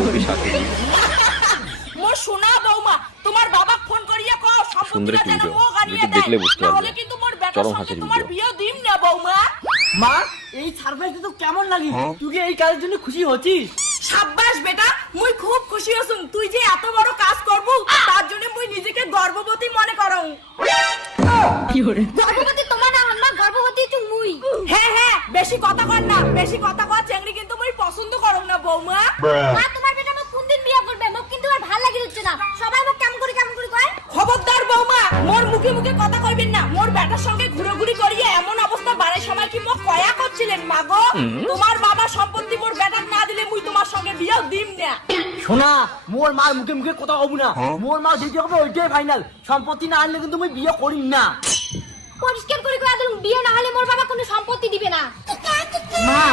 চলবে শাশুড়ি। মোর সোনা বৌমা তোমার বাবা ফোন করিয়া কও সুন্দর সম্পত্তিটা একটি যেন ভিডিও, ও গানিয়ে ভিডিও দেয় দেখলে বুঝতে পারবে। তাহলে কিন্তু মোর বেটার চরম সঙ্গে হাসির তোমার ভিডিও। বিয়ে দিম না বৌমা। মা এই সারপ্রাইজটা তো কেমন লাগি? তুই কি এই কাজের জন্য খুশি হচ্ছিস? সাব্বাস বেটা মুই খুব খুশি হসুন তুই যে এত বড় কাজ করবু তার জন্য মুই নিজেকে গর্ভবতী মনে করং। গর্ভবতী তোমার না আম্মা, গর্ভবতী তো মুই। হ্যাঁ হ্যাঁ বেশি কথা কর না, বেশি কথা কর চেংড়ি কিন্তু মুই পছন্দ করং না বৌমা। মা তোমার বেটা মোক কোন দিন বিয়ে করবে? মোক কিন্তু আর ভাল লাগি হচ্ছে না। সবাই মোক কেমন করে কয়? খবরদার বৌমা মোর মুখে মুখে কথা কইবেন না। মোর বেটার সঙ্গে ঘুরোঘুরি করিয়ে এমন অবস্থা বাড়ার সময় কি মোক কয়া করছিলেন মাগো? তোমার বাবা সম্পত্তি মোর বেটার না দিলে মুই তোমার সঙ্গে বিয়ে দিম না। শোনা, মোর মার মুখে মুখে কথা কব না। মোর মা যেটি হবে ওইটাই ফাইনাল। সম্পত্তি না আনলে কিন্তু মুই বিয়ে করিম না। পরিষ্কার করে কয়া দিলুম, বিয়ে না হলে মোর বাবা কোনো সম্পত্তি দিবে না। মা